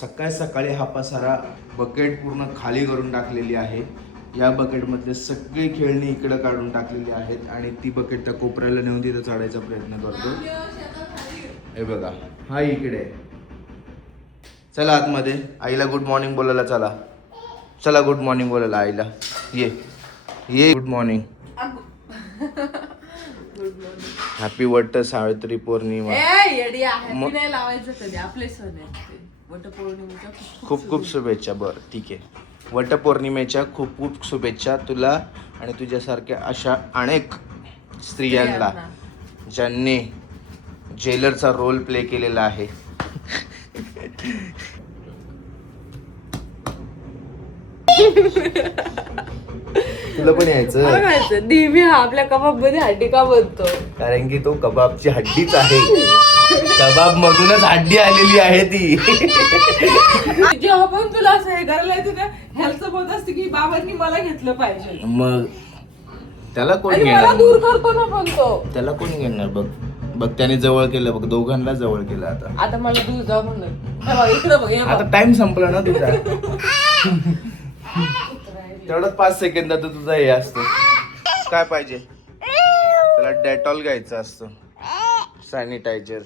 सकाळी सकाळी हा पसारा बकेट पूर्ण खाली करून टाकलेली आहे. या बकेटमधले सगळे खेळणी इकडे काढून टाकलेली आहेत आणि ती बकेट त्या कोपऱ्याला नेऊन तिथं चढायचा प्रयत्न करतो. हे बघा, हा इकडे. चला आतमध्ये आईला गुड मॉर्निंग बोलायला. चला चला गुड मॉर्निंग बोलायला आईला. ये good morning. Happy Vat Savitri पौर्णिमा. खूप खूप शुभेच्छा. बरं ठीक आहे. वटपौर्णिमेच्या खूप खूप शुभेच्छा तुला आणि तुझ्यासारख्या अशा अनेक स्त्रियांना ज्यांनी जेलरचा रोल प्ले केलेला आहे. तुला पण यायचं नेहमी हा आपल्या कबाब मध्ये हड्डी का बनतो? कारण की तो कबाबची हड्डीच आहे. कबाब मधूनच हड्डी आलेली आहे ती. जेव्हा पण तुला असं हे करायला येतं ना, ह्याचं मत असते की बाबांनी मला घेतलं पाहिजे. मग त्याला कोण मला घेणार? दूर करतो ना पण तो. त्याला कोण घेणार? बघ बघ त्याने जवळ केलं बघ, दोघांना जवळ केलं. आता मला दूर जाऊ म्हणून इकडं बघ. आता टाइम संपला ना तुझा. तेवढंच 5 सेकंदात तुझा हे असतो. काय पाहिजे त्याला? डेटॉल घ्यायचं असतं, सॅनिटायझर.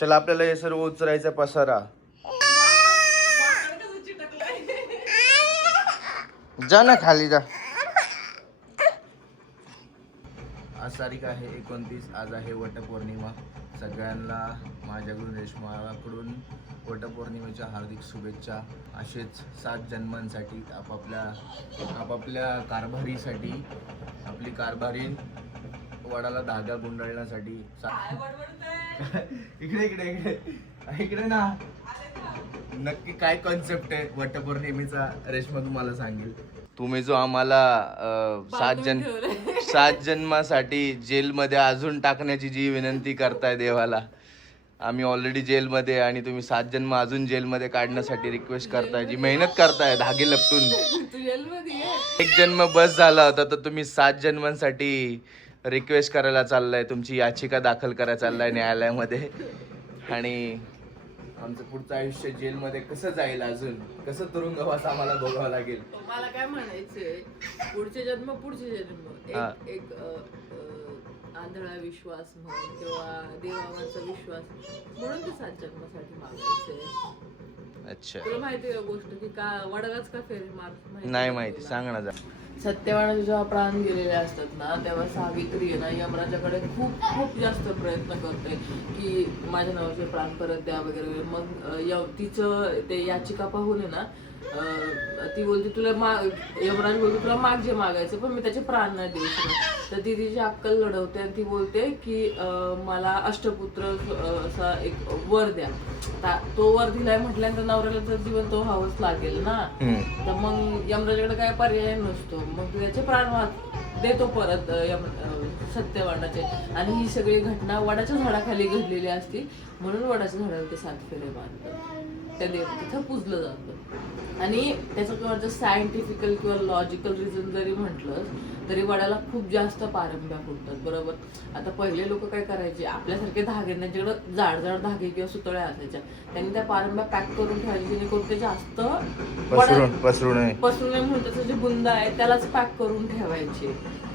चला आपल्याला हे सर्व उचलायचं पसारा. जा ना खाली जा. आज तारीख आहे 29. आज आहे वटपौर्णिमा. सगळ्यांना माझ्याकडून रेश्माकडून वटपौर्णिमेच्या हार्दिक शुभेच्छा. असेच 7 जन्मांसाठी आपापल्या कारभारीसाठी, आपली कारभारीन वडाला धागा गुंडाळण्यासाठी. इकडे इकडे इकडे इकडे ना. नक्की काय कॉन्सेप्ट आहे वटपौर्णिमेचा रेश्मा तुम्हाला सांगेल. तुम्ही जो आम्हाला 7 जन्मासाठी जेलमध्ये अजून टाकण्याची जी विनंती करताय देवाला, आम्ही ऑलरेडी जेलमध्ये आणि तुम्ही 7 जन्म अजून जेलमध्ये काढण्यासाठी रिक्वेस्ट करताय, जी मेहनत करताय धागे लपटून. 1 जन्म बस झाला होता तर तुम्ही 7 जन्मांसाठी रिक्वेस्ट करायला चाललाय, तुमची याचिका दाखल करायला चाललाय न्यायालयामध्ये. आणि आमचं पुढचं आयुष्य जेलमध्ये कसं जाईल, अजून कसं तुरुंगवास आम्हाला भोगावं लागेल. मला काय म्हणायचंय, पुढचे जन्म एक आंधळा विश्वास म्हणून किंवा देवावरचा विश्वास म्हणून ते 7 जन्मासाठी मागायचंय. अच्छा, तुला माहिती आहे गोष्ट की का वडालाच का फेरी मार? नाही माहिती, सांग ना. सत्यवानाचे जेव्हा प्राण गेलेले असतात ना, तेव्हा सावित्री आहे ना यमराजाकडे खूप खूप जास्त प्रयत्न करते की माझ्या नावाचे प्राण परत द्या वगैरे. मग तिचं ते याचिका पाहून आहे ना, ती बोलते तुला यमराज बोलते तुला माग जे मागायचं पण मी त्याचे प्राण नाही देऊ शकत. तर ती तिची अक्कल लढवते आणि ती बोलते की मला अष्टपुत्र असा एक वर द्या. तो वर दिलाय म्हटल्यानंतर नवऱ्याला तर जीवन तो व्हावंच लागेल ना. तर मग यमराजाकडे काय पर्याय नसतो. मग त्याचे प्राण देतो परत सत्यवानाचे. आणि ही सगळी घटना वडाच्या झाडाखाली घडलेली असती म्हणून वडाच्या झाडाला ते 7 फेरे मारतात. त्या देव तिथं पूजलं जातं. आणि त्याचं किंवा सायंटिफिकल किंवा लॉजिकल रिझन जरी म्हटलं तरी वडाला खूप जास्त पारंब्या फुटतात. बरोबर. आता पहिले लोक काय करायचे, आपल्यासारखे धागे त्यांच्याकडे जाड जाड धागे किंवा सुतळ्या असायच्या, त्यांनी त्या पारंब्या पॅक करून ठेवायचे जेणेकरून ते जास्त पसरू नये म्हणून त्याचं जे बुंदा आहे त्यालाच पॅक करून ठेवायचे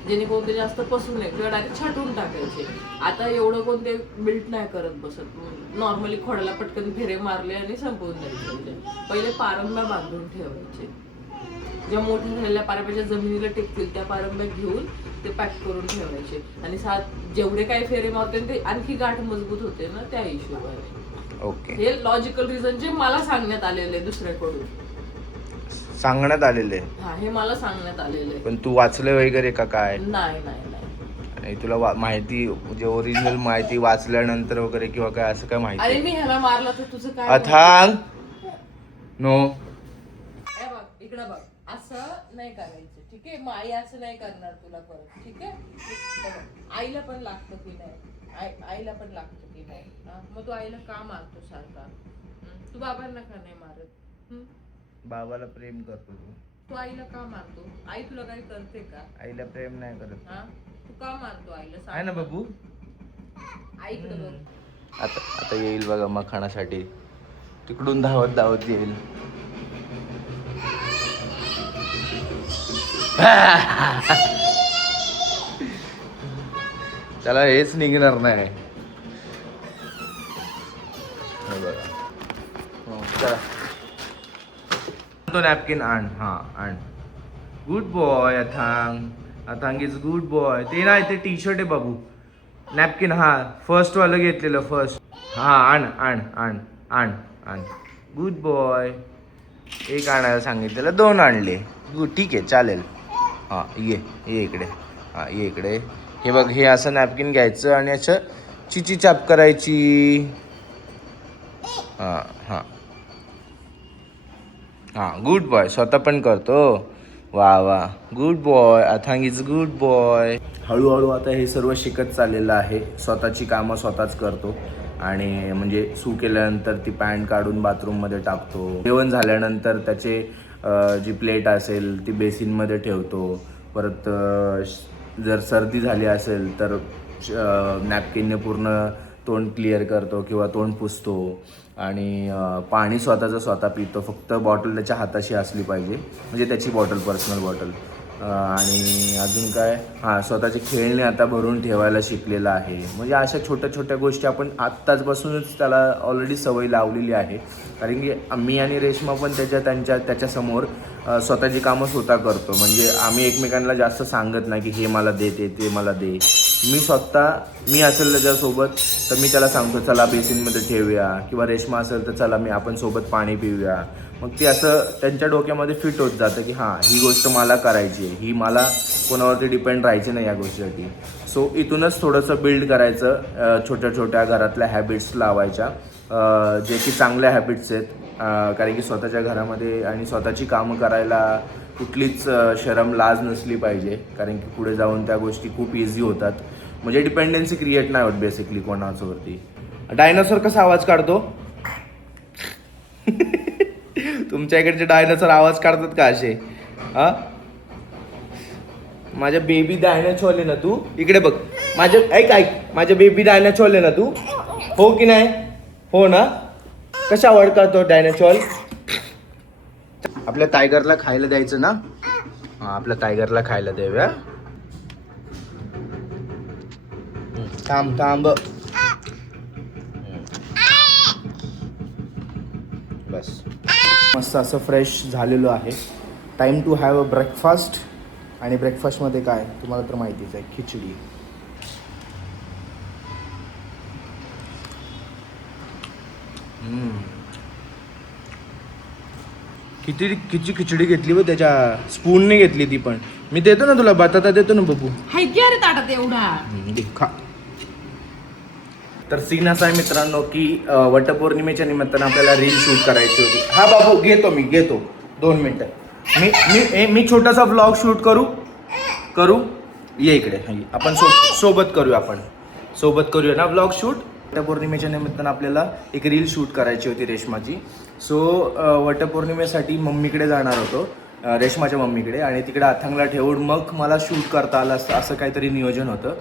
जेणेकरून ते जास्त पसरू नये किंवा डायरेक्ट छाटून टाकायचे. आता एवढं कोणते बिल्ट नाही करत बसत. नॉर्मली खोडाला पटकन फेरे मारले आणि संपवून द्यायचे. पहिले पारंब्या बांधून ठेवायचे. ज्या मोठ्या झालेल्या पारंब्याच्या जमिनीला टेकतील त्या पारंब्या घेऊन ते पॅक करून ठेवायचे. आणि 7 जेवढे काही फेरे मारते ते आणखी गाठ मजबूत होते ना, त्या हिशोबाने. ओके, हे लॉजिकल रिझन जे मला सांगण्यात आलेले दुसऱ्याकडून सांगण्यात आलेले. हा, हे मला सांगण्यात आलेले. पण तू वाचलं वगैरे का काय? नाही नाही नाही. तुला माहिती जे ओरिजिनल माहिती वाचल्यानंतर वगैरे किंवा काय असं काय माहिती? अरे मी ह्याला मारला तर तुझं काय? अथांग नो. बघ इकडं बघ, असं नाही करायचं. ठीक आहे, मग आई असं नाही करणार तुला परत. ठीक आहे, आईला पण लागतं की नाही, आईला पण लागतं की नाही. मग तू आईला का मारतो सारखा? तू बाबांना का नाही मारत? बाबाला प्रेम करतो तू आईला का मारतो? आई तुला काही करते का? आईला प्रेम नाही करत. तू का मारतो आईला? आहे ना बाबू. आईकडे बघ. आता येईल बघा मखाणासाठी तिकडून धावत धावत येईल. त्याला हेच निघणार नाही. तो नॅपकिन आण. हा आण. गुड बॉय अथांग. अथांग इज गुड बॉय. ते नाही, ते टी शर्ट आहे बाबू. नॅपकिन हा फर्स्ट वालं घेतलेलं फर्स्ट. हा आण आण आण आण आण. Good boy. एक आणायला सांगितलेलं 2 आणले. गुड, ठीक आहे चालेल. हां ये इकडे. हां ये इकडे. हे बघ, हे असं नॅपकिन घ्यायचं आणि असं चिची चाप करायची. हां हां हां गुड बॉय. स्वतः पण करतो. वा वा गुड बॉय. अथांग इज गुड बॉय. हळूहळू आता हे सर्व शिकत चाललेलं आहे. स्वतःची कामं स्वतःच करतो आणि म्हणजे सू केल्यानंतर ती पॅन्ट काढून बाथरूममध्ये टाकतो. जेवण झाल्यानंतर त्याचे जी प्लेट असेल ती बेसिनमध्ये ठेवतो. परत जर सर्दी झाली असेल तर नॅपकिनने पूर्ण तोंड क्लिअर करतो किंवा तोंड पुसतो. आणि पाणी स्वतः पितो. फक्त बॉटल त्याच्या हाताशी असली पाहिजे, म्हणजे त्याची बॉटल, पर्सनल बॉटल. आणि अजून काय, हां स्वतःचे खेळणे आता भरून ठेवायला शिकलेलं आहे. म्हणजे अशा छोट्या छोट्या गोष्टी आपण आत्ताचपासूनच त्याला ऑलरेडी सवय लावलेली आहे. कारण की मी आणि रेश्मा पण त्याच्यासमोर स्वतःची कामं स्वतः करतो. म्हणजे आम्ही एकमेकांना जास्त सांगत नाही की हे मला दे, ते मला दे. मी असेल त्याच्यासोबत तर मी त्याला सांगतो चला बेसिनमध्ये ठेवूया, किंवा रेश्मा असेल तर चला आपण सोबत पाणी पिऊया. मग ती असं त्यांच्या डोक्यामध्ये फिट होत जातं की हां ही गोष्ट मला करायची आहे, ही मला कोणावरती डिपेंड राहायची नाही या गोष्टीसाठी. सो इथूनच थोडंसं बिल्ड करायचं. छोट्या छोट्या घरातल्या हॅबिट्स लावायच्या, जे की चांगल्या हॅबिट्स आहेत. कारण की स्वतःच्या घरामध्ये आणि स्वतःची कामं करायला कुठलीच शरम लाज नसली पाहिजे. कारण की पुढे जाऊन त्या गोष्टी खूप इझी होतात. म्हणजे डिपेंडन्सी क्रिएट नाही होत बेसिकली कोणावरती. डायनासोर कसा आवाज काढतो? तुमच्या इकडचे डायनासोर आवाज काढतात का असे? हा, माझ्या बेबी डायनासोर आहे ना तू. इकडे बघ, ऐक माझ्या बेबी डायनासोर आहे ना तू. हो की नाही? हो ना. कशा आवाज काढतो डायनासोर? आपल्या टायगरला खायला द्यायचं ना. हा आपल्या टायगरला खायला देऊया. थांब बस. मस्त असं फ्रेश झालेलो आहे. Time to have a breakfast. आणि ब्रेकफास्टमध्ये काय तुम्हाला तर माहितीच आहे, खिचडी. किती खिचडी घेतली व त्याच्या स्पूनने घेतली ती पण. मी देतो ना तुला, बटाटा देतो ना बबू. खा. तर सीन असा आहे मित्रांनो की वटपौर्णिमेच्या निमित्तानं आपल्याला रील शूट करायची होती. हा बाबू घेतो 2 मिनिटं. मी छोटासा व्लॉग शूट करू. ये इकडे. आपण सोबत करूया ना व्लॉग शूट. वटपौर्णिमेच्या निमित्तानं आपल्याला एक रील शूट करायची होती रेश्माची. सो वटपौर्णिमेसाठी मम्मीकडे जाणार होतो, रेश्माच्या मम्मीकडे. आणि तिकडे अथांगला ठेवून मग मला शूट करता आलं असं काहीतरी नियोजन होतं.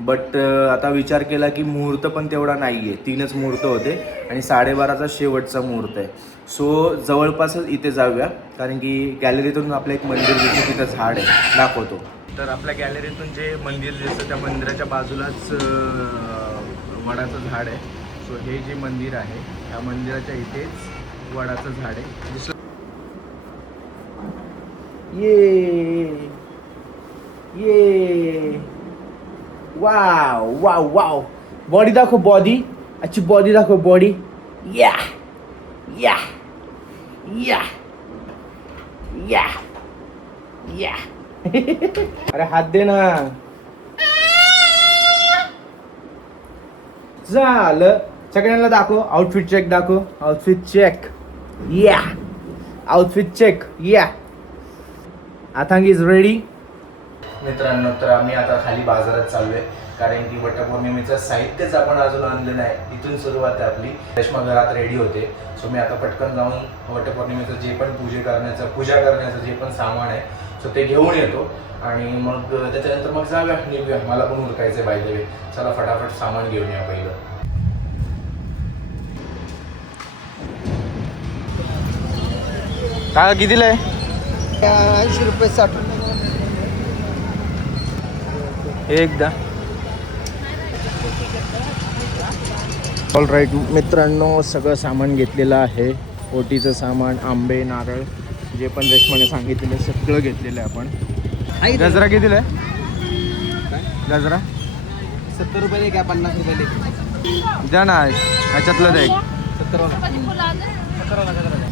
बट आता विचार केला की मुहूर्त पण तेवढा नाही आहे. 3च मुहूर्त होते आणि 12:30चा शेवटचा मुहूर्त आहे. सो जवळपासच इथे जाऊया. कारण की गॅलरीतून आपलं एक मंदिर दिसतं, तिथं झाड आहे, दाखवतो. तर आपल्या गॅलरीतून जे मंदिर दिसतं त्या मंदिराच्या बाजूलाच वडाचं झाड आहे. सो हे जे मंदिर आहे ह्या मंदिराच्या इथेच वडाचं झाड आहे. दिसलं? ये वाव. बॉडी दाखव, बॉडी. अच्छी बॉडी दाखव, बॉडी. या अरे हात दे ना. झालं. सगळ्यांना दाखव. आउटफिट चेक दाखव. Outfit check. या अथांग इज रेडी. मित्रांनो, तर आम्ही आता खाली बाजारात चाललोय. कारण की वटपौर्णिमेचं साहित्यच आपण अजून आणलं नाही. इथून सुरुवात आहे आपली. रेश्मा घरात रेडी होते. सो मी आता पटकन जाऊन वटपौर्णिमेचं जे पण पूजा करण्याचं जे पण सामान आहे सो ते घेऊन येतो. आणि मग त्याच्यानंतर मग निघूया. मला पण उरकायचं बाय द वे. चला फटाफट सामान घेऊन या पहिलं. काका कितीला आहे? 80 रुपये 60 एकदा. ऑल राईट मित्रांनो, सगळं सामान घेतलेलं आहे. ओटीचं सामान, आंबे, नारळ, जे पण रेशमाने सांगितलेलं सगळं घेतलेलं आहे आपण. गजरा कितीला आहे? गजरा 70 रुपये घ्या 50 रुपये द्या ना, ह्याच्यातलं द्या एक. 70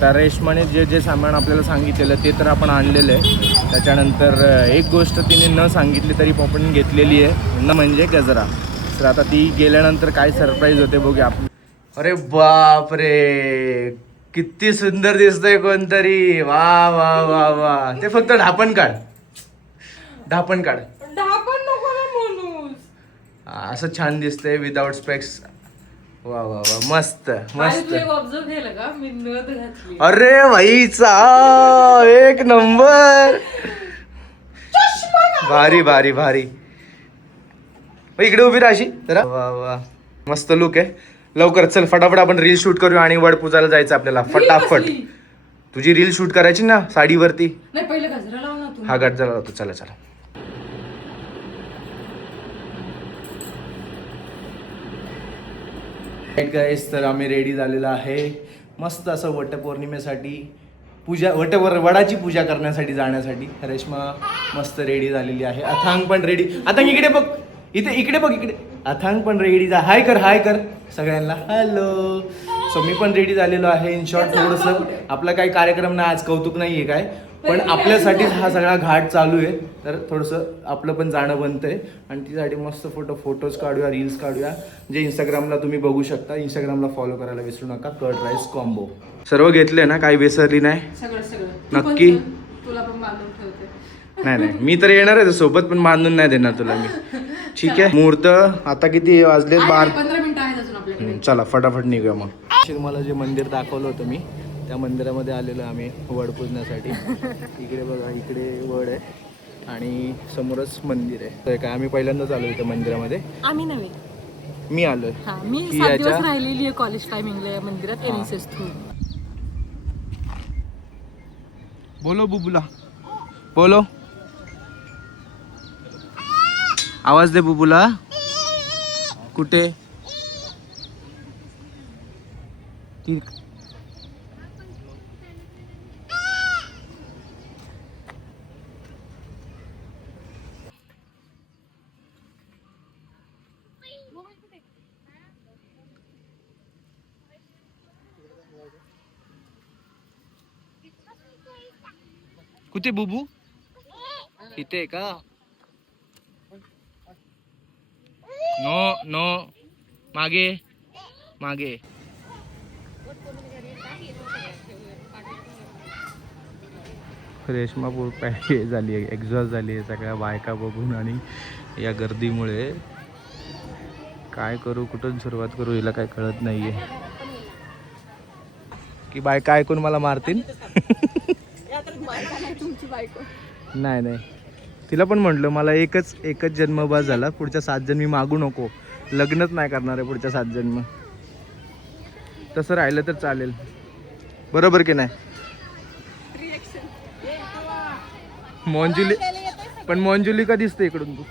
त्या रेशमाने जे जे सामान आपल्याला सांगितलेलं ते तर आपण आणलेलं आहे. त्याच्यानंतर एक गोष्ट तिने न सांगितली तरी आपण घेतलेली आहे, न म्हणजे गजरा. तर आता ती गेल्यानंतर काय सरप्राईज होते बघूया आपण. अरे बाप रे, किती सुंदर दिसतंय कोणतरी. वा वा वा वा. ते फक्त ढापण काढ, ढापण काढ. असं छान दिसतंय विदाउट स्पेक्स. वा वा वा, मस्त मस्त. ऑब्झर्व केलं का मी नथ घातली? अरे भाईचा एक नंबर. भारी भारी भारी. इकडे उभी राशी जरा. वा वा, मस्त लुक आहे. लवकर चल, फटाफट आपण रील शूट करूया आणि वड पूजाला जायचं आपल्याला. फटाफट. तुझी रील शूट करायची ना साडीवरती. नाही, पहिले गजरा लाव ना तू. हा गजरा लावतो. चला चला. गाईस, तर आम्ही रेडी झालेलो आहे मस्त असं वटपौर्णिमेसाठी वडाची पूजा करण्यासाठी जाण्यासाठी. रेश्मा मस्त रेडी झालेली आहे. अथांग पण रेडी. अथांग इकडे बघ, इकडे बघ, इकडे. अथांग पण रेडी. हाय कर सगळ्यांना. हॅलो. सो मी पण रेडी झालेलो आहे. इन शॉर्ट थोडंसं आपला काही कार्यक्रम नाही आज, कौतुक नाही आहे काय, पण आपल्यासाठीच हा सगळा घाट चालू आहे. तर थोडंसं आपलं पण जाणं बनतंय आणि त्यासाठी मस्त फोटोज काढूया, रील्स काढूया, जे इंस्टाग्रामला तुम्ही बघू शकता. इंस्टाग्रामला फॉलो करायला विसरू नका. कर्ड राईस कॉम्बो सर्व घेतले ना, काही विसरली नाही? सगळं नक्की. तुला पण बांधून ठेवते. नाही, मी तर येणार आहे सोबत, पण बांधून नाही देणार तुला मी. ठीक आहे. मुहूर्त आता किती वाजले? 15 मिनिटं आहेत अजून आपल्याकडे. चला फटाफट निघूया मग. मला जे मंदिर दाखवलं होतं मी, त्या मंदिरामध्ये आलेलो आम्ही वड पूजण्यासाठी. इकडे बघा, इकडे वड आहे आणि समोरच मंदिर आहे. तर काय आम्ही पहिल्यांदाच आलो इथं मंदिरामध्ये. आम्ही नव्हे, मी आलोय. मी 7 दिवस राहिलेली आहे कॉलेज टायमिंगला या मंदिरात NSS थ्रू. बोलो बुबुला, बोलो. आवाज दे बुबुला. कुठे? कुठे बुबू? इथे आहे का? नो मागे मागे. रेशमा हे झाली आहे, एक्झॉस्ट झाली आहे सगळ्या बायका बघून आणि या गर्दीमुळे. काय करू, कुठून सुरुवात करू, हिला काय कळत नाहीये की बायका ऐकून मला मारतील. नाही, तिला पण म्हटलं मला एकच जन्म बस झाला, पुढच्या 7 जन्मी मागू नको, लग्नच नाही करणार आहे पुढच्या 7 जन्म. तसं राहिलं तर चालेल, बरोबर की नाही? मोंजुली का दिसते इकडून तू?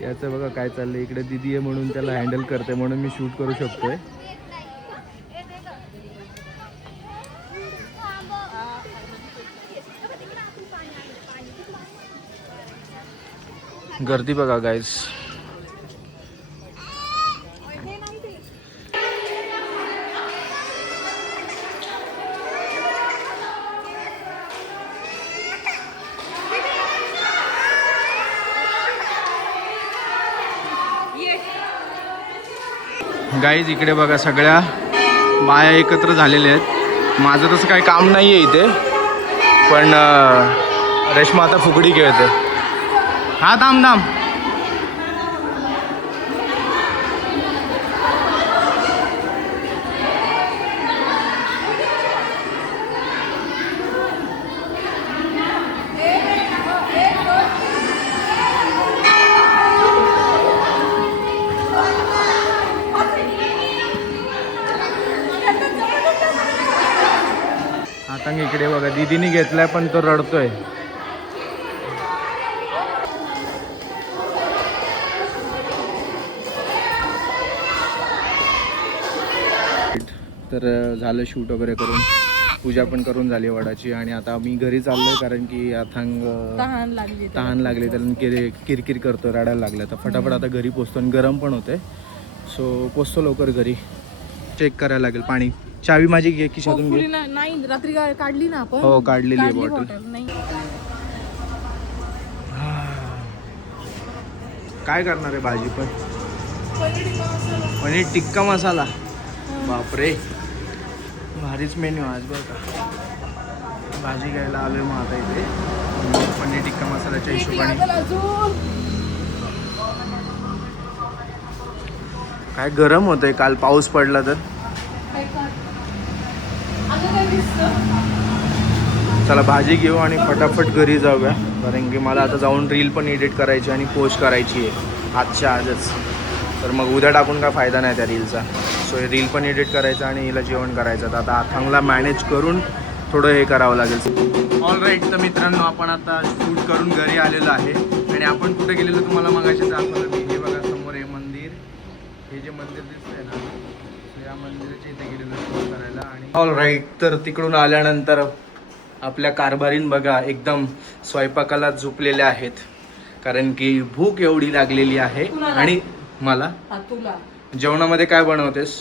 याचं बघा काय चाललंय इकडे. दीदी आहे म्हणून त्याला हँडल करते, म्हणून मी शूट करू शकतोय. गर्दी बघा गाईज. गाईज इकडे बघा सगळ्या बाया एकत्र झालेल्या आहेत. माझं तसं काही काम नाही आहे इथे, पण रेश्मा आता फुगडी खेळते. हा थांब. आता इकडे बघा दीदीने घेतलाय पण तो रडतोय. तर झालं शूट वगैरे करून, पूजा पण करून झाली वडाची आणि आता मी घरी चाललोय कारण की अथांग तहान लागली तर किरकिर करतो, रडायला लागलं. तर फटाफट आता घरी पोचतो आणि गरम पण होते, सो पोचतो लवकर घरी. चेक करायला लागेल पाणी. चावी माझी घे खिशातून घे. नाही रात्री काढली ना आपण. हो काढलेली आहे बॉटल. नाही काय करणार आहे भाजी पण? पनीर टिक्का मसाला. बापरे भारीच मेन्यू आज बरं का. भाजी घ्यायला आलोय मग आता इथे पनीर टिक्का मसाल्याच्या हिशोबाने. काय गरम होतंय, काल पाऊस पडला तर. चला भाजी घेऊ आणि फटाफट घरी जाऊया कारण की मला आता जाऊन रील पण एडिट करायची आणि पोस्ट करायची आहे आजच्या आजच. तर मग उद्या टाकून काय फायदा नाही त्या रीलचा. सो रील पण एडिट करायचं आणि हिला जेवण करायचं. तर आता अथांगला मॅनेज करून थोडं हे करावं लागेल. ऑल राईट, तर मित्रांनो आपण आता शूट करून घरी आलेलो आहे आणि आपण कुठे गेलेलो तुम्हाला मगाशी दाखवलं मी. हे बघा समोर हे मंदिर, हे जे मंदिर दिसतंय ना, या मंदिराच्या इथे गेलेलो शूट करायला. आणि ऑल राईट, तर तिकडून आल्यानंतर आपल्या कारभारीन बघा एकदम स्वयंपाकाला झोपलेल्या आहेत कारण की भूक एवढी लागलेली आहे. आणि मला तुला जेवणामध्ये काय बनवतेस?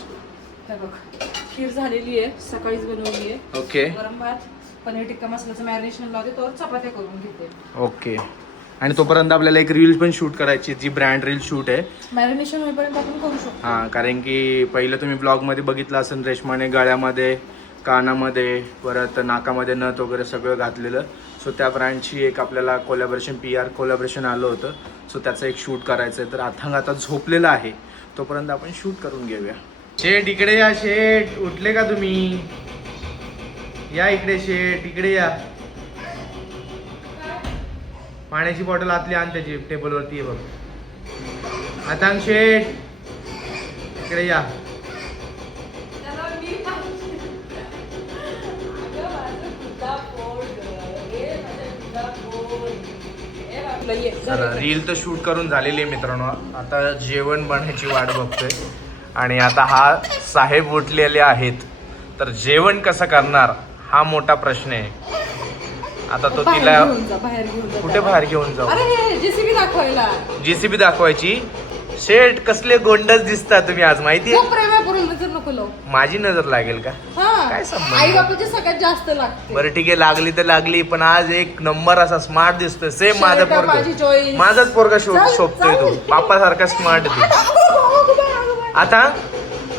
खीर झालेली आहे, सकाळीच बनवली आहे. ओके गरम भात, पनीर टिक्का मसाल्याचं मॅरिनेशन लावते, तर चपात्या करून घेते. ओके. आणि तोपर्यंत आपल्याला एक रील पण शूट करायची, जी ब्रँड रील शूट आहे. मॅरिनेशन होईपर्यंत आपण करू शकतो. हां, कारण की पहिलं तुम्ही ब्लॉगमध्ये बघितलं असेल रेशमाने गळ्यामध्ये, कानामध्ये, परत नाकामध्ये नथ वगैरे सगळं घातलेलं. सो त्या ब्रँडची एक आपल्याला कोलॅबरेशन PR कोलॅबरेशन आलं होतं. सो त्याचं एक शूट करायचं आहे. तर अथांग आता झोपलेला आहे, तोपर्यंत आपण शूट करून घेऊया. शेठ इकडे या. शेठ उठले का तुम्ही? या इकडे शेठ, इकडे या. पाण्याची बॉटल आतली आण, त्याची टेबलवरती आहे बघ. अथांग शेठ इकडे या. चला रील तर शूट करून झालेली आहे मित्रांनो. आता जेवण बनवायची वाट बघतोय आणि आता हा साहेब उठलेले आहेत, तर जेवण कसं करणार हा मोठा प्रश्न आहे. आता तो तिला बाहेर घेऊन जा. कुठे बाहेर घेऊन जाऊ? अरे जेसीबी दाखवायला. JCB दाखवायची? शेठ कसले गोंडस दिसता तुम्ही आज, माहितीये? प्रेमापूर्ण नजर नको लावू. माझी नजर लागेल का? काय संबंध? आई बापाची सगळ्यात जास्त लागते. बरं ठीक आहे, लागली तर लागली, पण आज एक नंबर असा स्मार्ट दिसतोय. सेम माझा माझी पोरगा, choice. माझाच पोरगा चल, शोभतोय. चल. तू बापासारखा स्मार्ट आहे तू. आता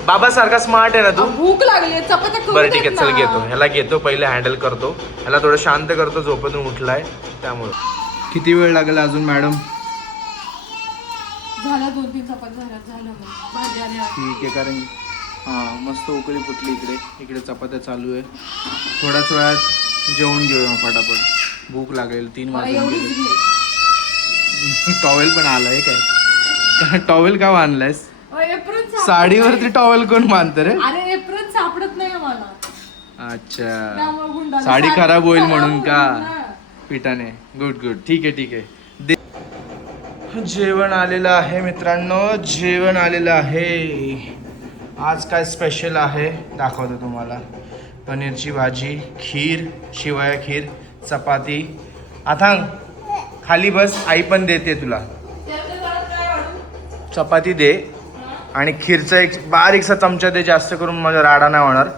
बाबासारखा स्मार्ट आहे ना तू. भूक लागली, चपात्या करून बरं ठीक आहे, देत चल ना. घेतो ह्याला, घेतो पहिले हँडल करतो ह्याला, थोडं शांत करतो, झोपेतून उठलाय त्यामुळे. किती वेळ लागेल अजून मॅडम? झाला 2-3 चपात्या झालं मग भाजी आली. ठीक आहे, कारण हां मस्त उकळी फुटली. इकडे चपात्या चालू आहे. थोड्याच वेळात जेवण घेऊया फटाफट, भूक लागेल. 3 वाजून गेले. टॉवेल पण आलाय काय? टॉवेल का बांधलायस? साडीवरती टॉवेल कोण बांधत रे? अरे एप्रिल सापडत नाही मला. अच्छा, त्यामुळे गुंडाला साडी खराब होईल म्हणून खराब का? होईल ना. पिठाने. गुड. ठीक आहे. जेवण आलेलं आहे मित्रांनो, जेवण आलेलं आहे. आज काय स्पेशल आहे दाखवतो तुम्हाला. पनीरची भाजी, खीर, शिवाया खीर, चपाती. अथांग खाली बस, आई पण देते तुला. चपाती दे आणि खीरचा एक बारीकसा चमचा दे, जास्त करून माझा राडा नाही होणार.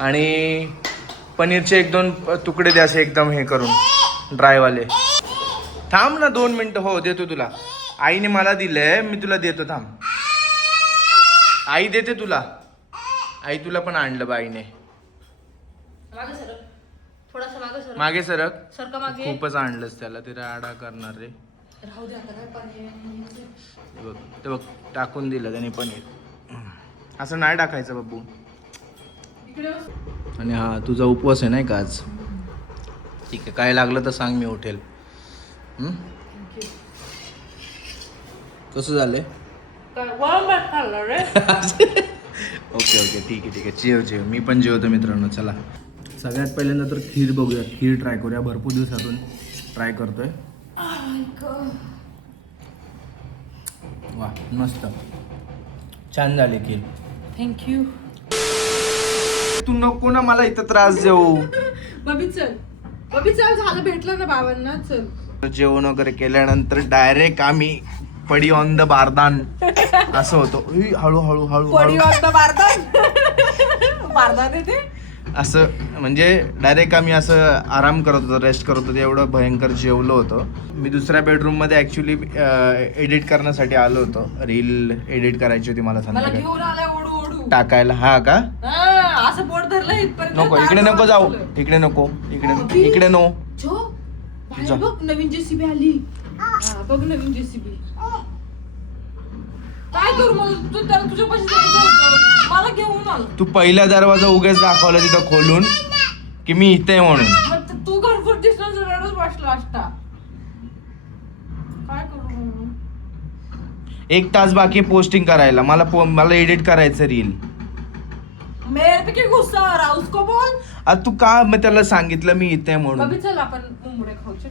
आणि पनीरचे 1-2 तुकडे दे असे एकदम हे करून ड्रायवाले. थांब ना 2 मिनटं. हो देतो तुला. आईने मला दिलंय, मी तुला देतो. थांब, आई देते तुला. आई तुला पण आणलं बा आईने. मागे सरक. खूपच आणलंस त्याला, ते राडा करणार रे. ते बघ टाकून दिलं त्याने पनीर. असं नाही टाकायचं बाबू. आणि हा तुझा उपवास आहे नाही का आज? ठीक आहे, काय लागलं तर सांग, मी उठेल. कसं झालंय? ओके ठीक आहे. जेव. मी पण जेवतो मित्रांनो. चला सगळ्यात पहिल्यांदा तर खीर बघूया, खीर ट्राय करूया. भरपूर दिवसातून ट्राय करतोय. वा मस्त छान झाली खीर. थँक्यू. तू नको ना मला इथं त्रास देऊ. बबी चल झालं, भेटलं ना बाबांना. चल जेवण वगैरे केल्यानंतर डायरेक्ट आम्ही पडी ऑन द बारदान असं होतं. हळूहळू हळूहळू बारदान येते. असं म्हणजे डायरेक्ट आम्ही असं आराम करत होतो, रेस्ट करत होतो. एवढं भयंकर जेवलो होतो. मी दुसऱ्या बेडरूम मध्ये ऍक्च्युली एडिट करण्यासाठी आलो होतो. रील एडिट करायची होती मला संध्याकाळी घेऊन आलाय ओढू ओढू टाकायला. हा का असं बोट धरलं इथपर्यंत. नको इकडे नको जाऊ, इकडे नको, इकडे नो. जा. बघ नवीन जेसीबी आली. बघ नवीन जेसीबी. काय करू मग? तू त्याला तुझ्या पैसे द्यायचं होतं, मला घेऊन आला. तू पहिला दरवाजा उगेच दाखवला तिथं खोलून की मी इथे आहे म्हणून. मग तू घरफोड दिसला जराच बसला असता. काय करू मग? 1 तास बाकी पोस्टिंग करायला. मला एडिट करायचं रील. मेरे पे क्या गुस्सा आ रहा उसको बोल. आता तू का मग त्याला सांगितलं मी इथे आहे म्हणून. बबी चल आपण मुंबडे खाऊ. चल.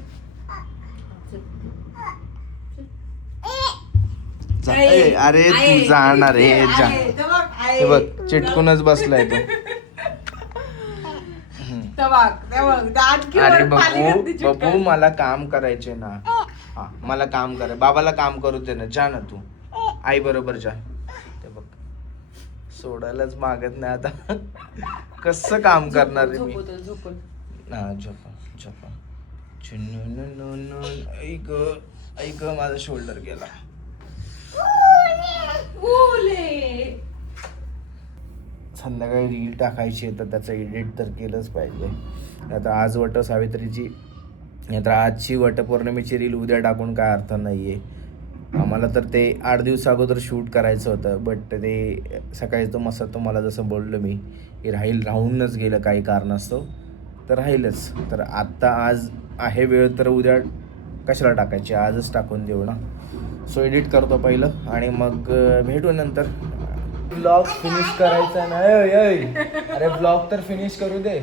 अरे तू जाणार आहे जा. हे बघ चिटकूनच बसलाय तो. अरे बबू मला काम करायचे ना. हा मला काम कराय, बाबाला काम करू दे ना. जा ना तू आई बरोबर जा. ते बघ सोडायलाच मागत नाही आता. कसं काम करणार आहे मी. हा झोपा झोपा. ऐक माझा शोल्डर गेला. संध्याकाळी रील टाकायची आहे तर त्याचं एडिट तर केलंच पाहिजे. आता आज वटसावित्रीची, आता आजची वटपौर्णिमेची रील उद्या टाकून काय अर्थ नाही आहे. आम्हाला तर ते 8 दिवस अगोदर शूट करायचं होतं, बट ते सकाळी तुम्हाला जसं बोललो मी की राहूनच गेलं काही कारणास्तव, तर राहीलच. तर आत्ता आज आहे वेळ तर उद्या कशाला टाकायची, आजच टाकून देऊ ना. सो एडिट करतो पहिलं आणि मग भेटू नंतर. ब्लॉग फिनिश करायचा नाही. अरे ब्लॉग तर फिनिश करू दे.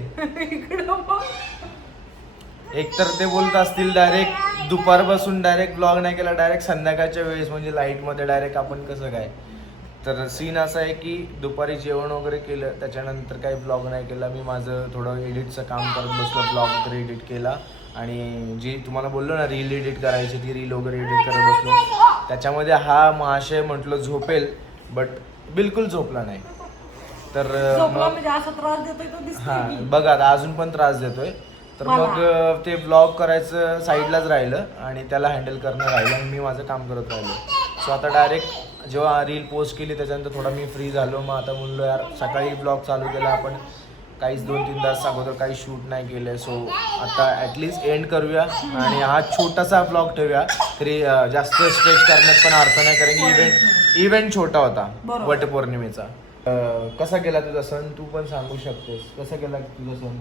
एक तर ते बोलत असतील डायरेक्ट दुपारपासून डायरेक्ट ब्लॉग नाही केला, डायरेक्ट संध्याकाळच्या वेळेस म्हणजे लाईटमध्ये डायरेक्ट आपण कसं काय. तर सीन असा आहे की दुपारी जेवण वगैरे केलं, त्याच्यानंतर काही ब्लॉग नाही केला. मी माझं थोडं एडिटचं काम करत बसलो, ब्लॉग वगैरे एडिट केला आणि जी तुम्हाला बोललो ना रील एडिट करायची ती रील वगैरे एडिट करत बसलो. त्याच्यामध्ये हा महाशय म्हटलं झोपेल, बट बिलकुल झोपला नाही. तर हां बघा आता अजून पण त्रास देतोय. तर मग ते ब्लॉग करायचं साईडलाच राहिलं आणि त्याला हँडल करणं राहिलं आणि मी माझं काम करत राहिलो. सो आता डायरेक्ट जेव्हा रील पोस्ट केली त्याच्यानंतर थोडा मी फ्री झालो. मग आता बोललो यार सकाळी ब्लॉग चालू केला आपण, काहीच 2-3 तास अगोदर काही शूट नाही केलं. सो आता ॲटलिस्ट एंड करूया आणि हा छोटासा ब्लॉग ठेवूया. तरी जास्त स्ट्रेच करण्यात पण अर्थ नाही, कारण की इव्हेंट छोटा होता वटपौर्णिमेचा. कसा गेला तुझा सण तू पण सांगू शकतेस. कसा गेला तुझा सण?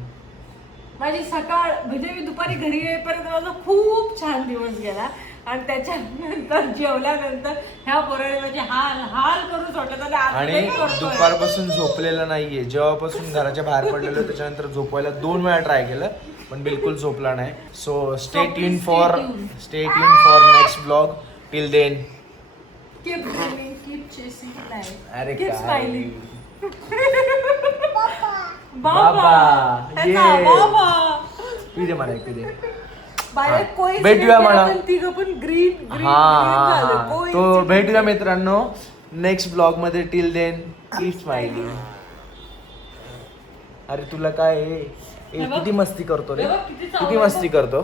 माझी सकाळ म्हणजे मी दुपारी घरी येईपर्यंत माझा खूप छान दिवस गेला आणि त्याच्यानंतर जेवल्यानंतर ह्या पौर्णिमेचे हाल हाल करून सोडलं. आणि दुपारपासून झोपलेलं नाहीये. जेव्हापासून घराच्या बाहेर पडलेलं त्याच्यानंतर झोपायला 2 वेळा ट्राय केलं पण बिलकुल झोपला नाही. So stay tune for next blog. Till then अरे बाबा पिढे म्हणा पिढे भेटूया म्हणा. हा तो भेटूया मित्रांनो नेक्स्ट ब्लॉग मध्ये. Till then keep smiling. अरे तुला काय किती मस्ती करतो रे, किती मस्ती करतो.